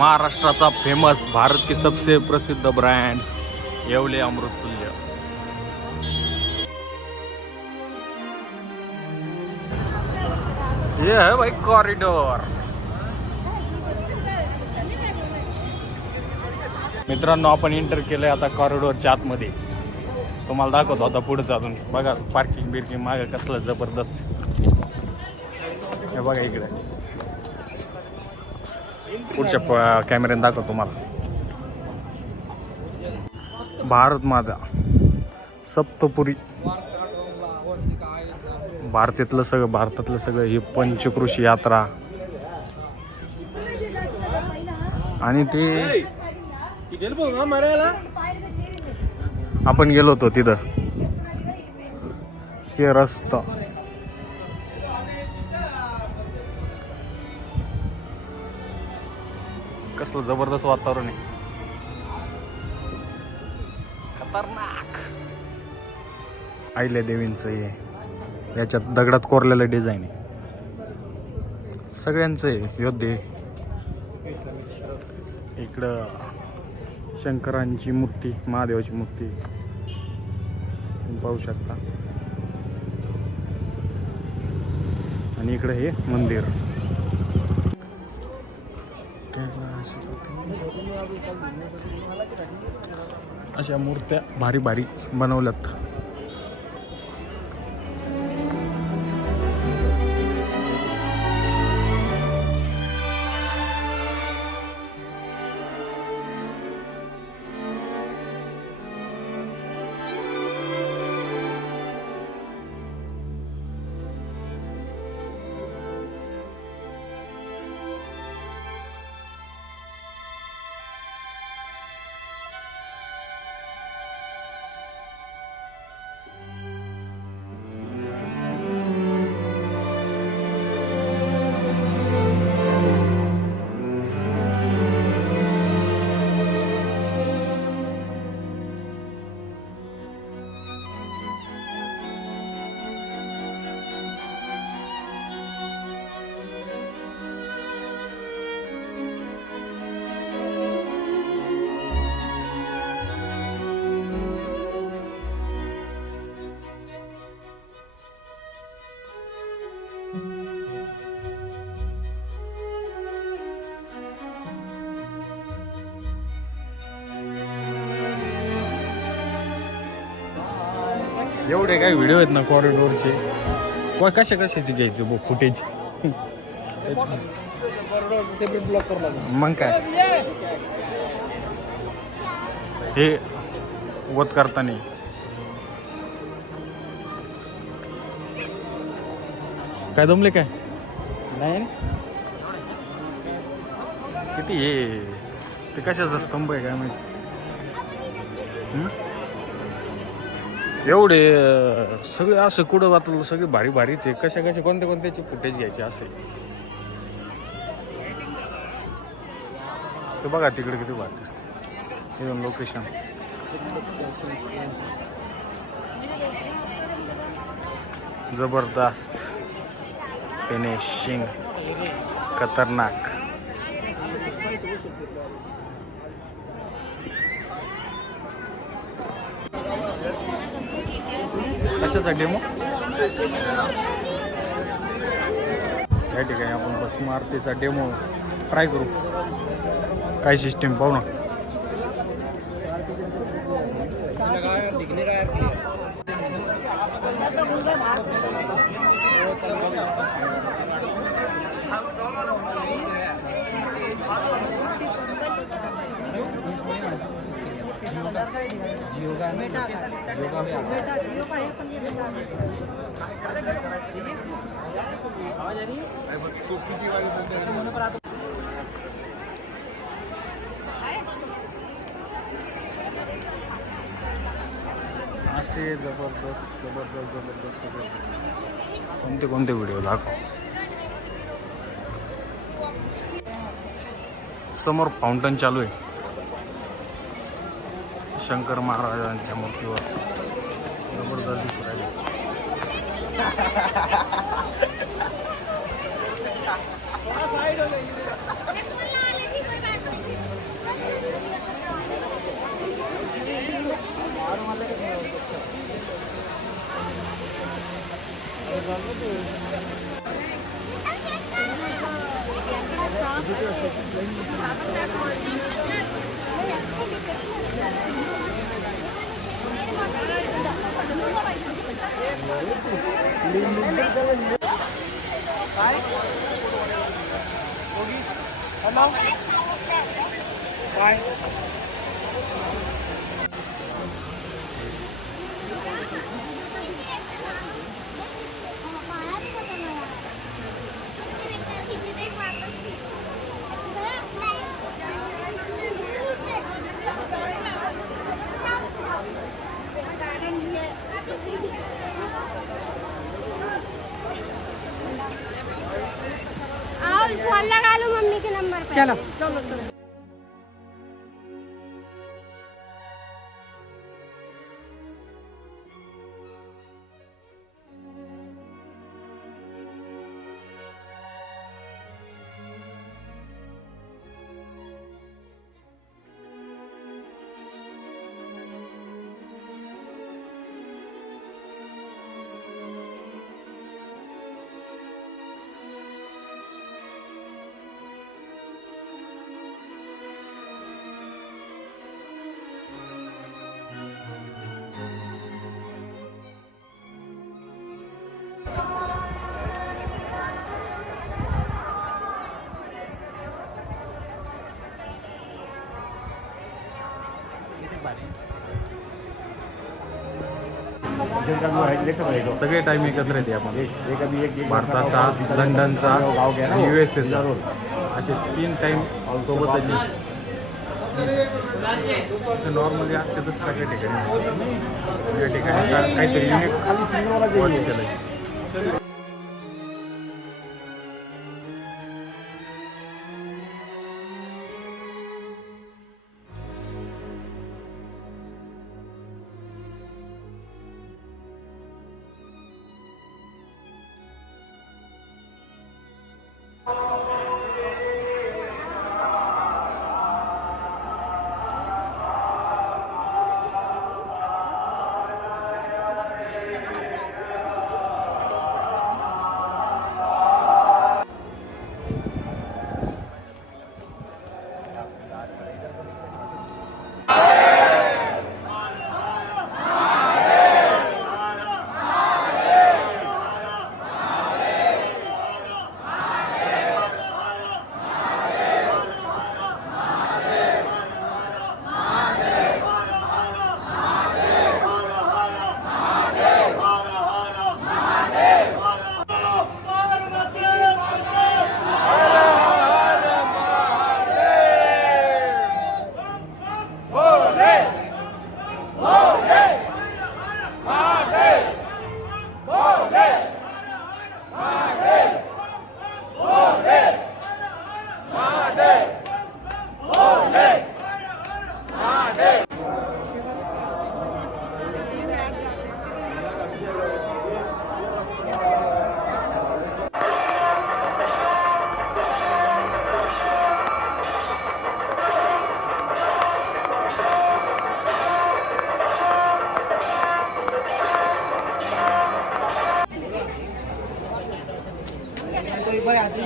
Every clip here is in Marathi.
महाराष्ट्राचा फेमस, भारत के सबसे प्रसिद्ध ब्रँड येवले अमृततुल्य। ये है भाई कॉरिडोर। मित्रांनो, आपण एंटर केलंय आता कॉरिडोरच्या आतमध्ये। तुम्हाला दाखवतो आता पुढे चालून। बघा पार्किंग बिर्किंग मागे कसलं जबरदस्त। हे बघा इकडे पुढच्या कॅमेऱ्याने दाखवतो तुम्हाला। भारत माता सप्तपुरी, भारतातलं सगळं ही पंचकृषी यात्रा। आणि ते आपण गेलो होतो तिथं शेरस्त। कसलं जबरदस्त वातावरण आहे, खतरनाक। आहिल्या देवींचं हे याच्यात दगडात कोरलेलं डिझाईन आहे, सगळ्यांचं आहे योद्धे। इकडं शंकरांची मूर्ती, महादेवाची मूर्ती तुम्ही पाहू शकता। आणि इकडे हे मंदिर। अशा मूर्त्या भारी भारी बनवल्यात। एवढे काही व्हिडिओ आहेत ना कॉरिडोरचे, कशाचे घ्यायचं बघ फुटेज। मग काय हे वत करताना काय दमले काय नाही किती हे ते कशाचा स्तंभ आहे काय माहिती। एवढे सगळे असं कुठं वाचलं, सगळे भारी भारीचे कशा कोणत्याची फुटेज घ्यायचे असे। तर बघा तिकडे किती भारी हे लोकेशन। जबरदस्त फिनिशिंग, खतरनाक। कशाचा डेमो या ठिकाणी आपण भस्म आरतीचा डेमो ट्राय करू। काय सिस्टीम पाहू ना। जियो का है अपन ये असे जबरदस्त कोणते व्हिडिओ दाखव। समोर फाउंटन चालू आहे शंकर महाराजांच्या मूर्तीवर, जबरदस्त दिसू राहिले। फोन लगा लो मम्मी के नंबर पे। चलो चलो चलो। सगळे टाइम एकत्र येते आपण भारताचा, लंडनचा, USA चा असे 3 टाइम सोबतच नॉर्मली असते तसं काही ठिकाणी या ठिकाणी काहीतरी युनिक वॉच केलं.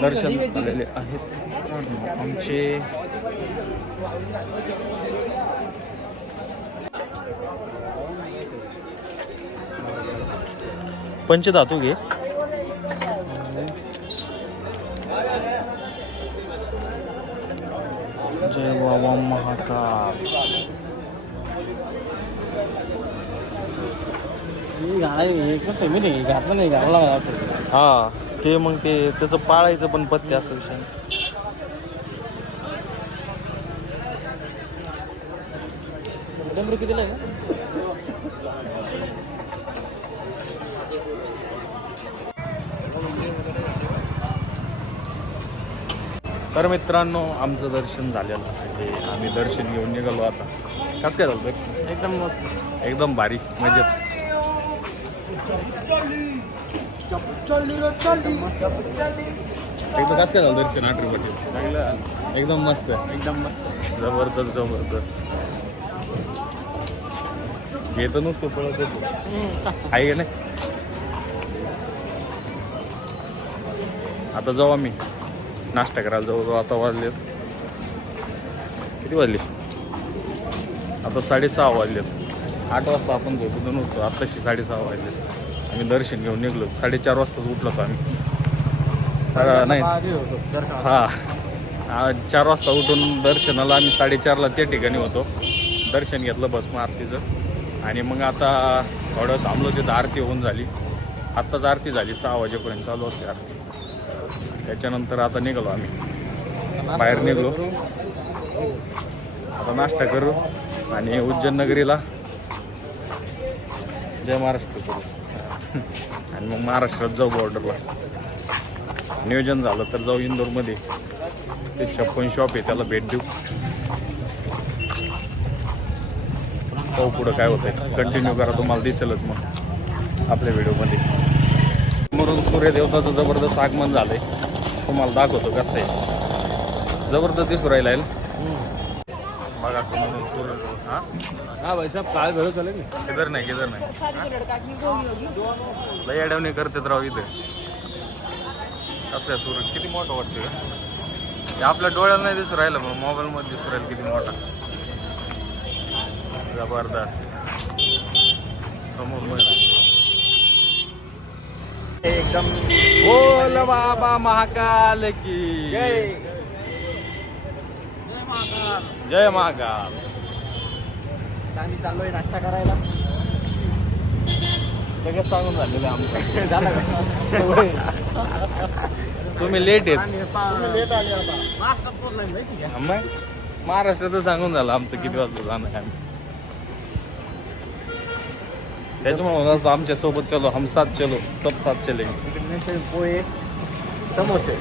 दर्शन झालेले आहेत आमचे. पंचधातू घे. जय बाबा महाकाल. हा ते मग ते त्याचं पाळायचं पण पत्ते असं विषय. कितीला आहे? तर मित्रांनो आमचं दर्शन झालेलं आहे. आम्ही दर्शन घेऊन निघालो आता. कसं काय झालं? एकदम मस्त, एकदम भारी मजेत. एकदम कसं काय झालं दर्शन? 8 रुपये एकदम मस्त, एकदम मस्त, जबरदस्त जबरदस्त. येतं नुसतं पळत आहे का नाही? आता जाऊ आम्ही नाश्ता करायला जाऊ. आता वाजलेत किती वाजले? आता 6:30 वाजलेत. 8 वाजता आपण झोपून उठतो, आत्ताशी 6:30 वाजलेत. आम्ही दर्शन घेऊन निघलो. 4:30 वाजताच उठलो होतो आम्ही. नाही हां 4 वाजता उठून दर्शनाला आम्ही 4:30ला त्या ठिकाणी होतो. दर्शन घेतलं भस्म आरतीचं आणि मग आता थोडं थांबलो. तिथं आरती होऊन झाली. आत्ताच आरती झाली. 6 वाजेपर्यंत चालू असते आरती. त्याच्यानंतर आता निघालो आम्ही, बाहेर निघलो. आता नाश्ता करू आणि उज्जैन नगरीला जय महाराष्ट्र करू आणि मग महाराष्ट्रात जाऊ बॉर्डरला. नियोजन झालं तर जाऊ इंदोरमध्ये. ते 56 शॉप आहे त्याला भेट देऊ. पाहू पुढं काय होतंय. कंटिन्यू करा, तुम्हाला दिसेलच मग आपल्या व्हिडिओमध्ये. समोरून सूर्यदेवताचं जबरदस्त आगमन झालंय. तुम्हाला दाखवतो कसं आहे. जबरदस्त दिसू राहिला आहे बघा समोरून सूर्यदेवता. हाँ भाई साहब काल भेड़ो चलेंगे. किधर नाही लय अडवणी करतात राव इथे. कसं आहे सूर्य किती मोठं वाटतं. हे आपल्या डोळ्याला नाही दिसू राहिलं पण मोबाईलमध्ये दिसू राहिलं किती मोठा. जबरदस्त समोर एकदम बोल बाबा महाकाल की जय महाकाल. आम्ही चाललोय नाश्ता करायला. सगळं सांगून झालेलं आमचं. झालं का? तुम्ही लेट आहेत. लेट आले आता. नाश्ता पूर्ण नाही माहिती का? मग महाराष्ट्राचं सांगून झालं आमचं किती वाजता जाणं आहे आम्ही. त्याच्यामुळे म्हणतात आमच्या सोबत चलो, हम साथ चलो, सब साथ चलेंगे. इकडे पोहे समोसे,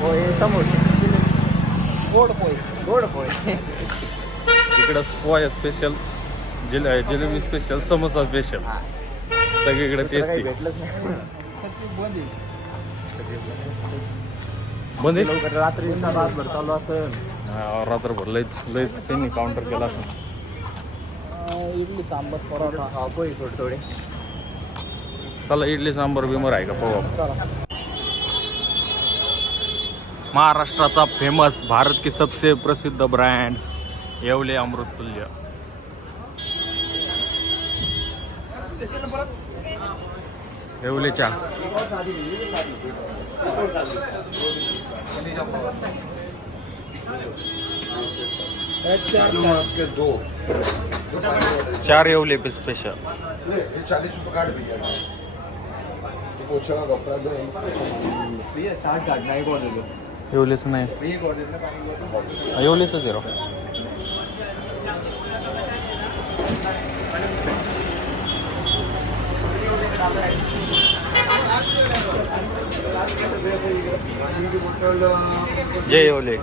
पोहे समोसे, गोड पोहे. इकडं पोहे special, jalebi special, samosa special. सगळीकडे तेच ते भेटलंच नाही. बंद लवकर रात्री रातभर चालू असेल. रात्रभर लयच त्यांनी काउंटर केला असं. इडली सांबार परोठा पोहे थोडे. चला इडली सांबार बिमर आहे का पाहू. चला. महाराष्ट्राचा फेमस, भारत की सबसे प्रसिद्ध ब्रँड येवले अमृततुल्य. येवले चहा. आपके दो 4 येवले पे स्पेशल. ये 40 रुपये काट भैया. पोछा का कपड़ा दो. भैया 60 काटना एक और दे दो. येवलेचं नाही, एक और दे देना पानी बोतल. येवलेचंच आहे राव. पानी की बोतल जय येवले.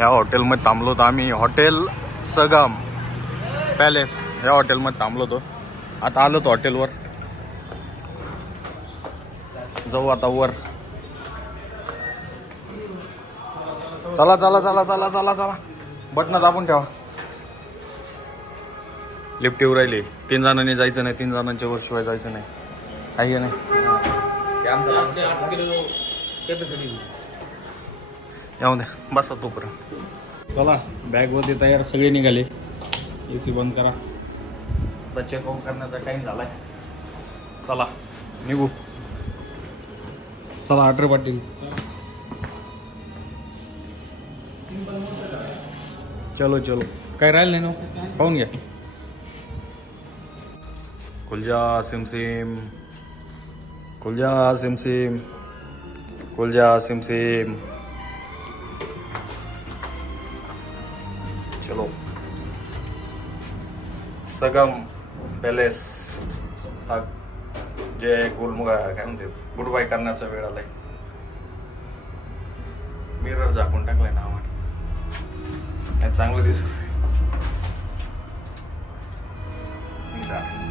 या हॉटेलमध्ये थांबलो होतो आम्ही. हॉटेल सगम पॅलेस या हॉटेलमध्ये थांबलो होतो. आता आलो होतो हॉटेलवर. जाऊ आता वर. चला चला चला चला चला चला. बटणं दाबून ठेवा. लिफ्ट येऊ राहिली. 3 जणांनी जायचं नाही, 3 जणांच्या वर शिवाय जायचं नाही. आहे का नाही. येऊ द्या, बसा तोपर्यंत. चला बॅगवरती तयार सगळे निघाले. AC बंद करा. आता चेकआउट करण्याचा टाइम झालाय. चला निघू. चला ऑर्डर पाटील. चलो चलो. काय राहिलं नाही ना, पाहून घ्या. कुलजा सिमसिम, कुलजा सिमसिम, कुलजा सिमसिम. चलो सगम पॅलेस. हा जे गुलमुगा काय म्हणते गुड बाय करण्याचा वेळ आलाय. मिरर झाकून टाकलाय ना आम्हाला. चांगलं दिसत आहे.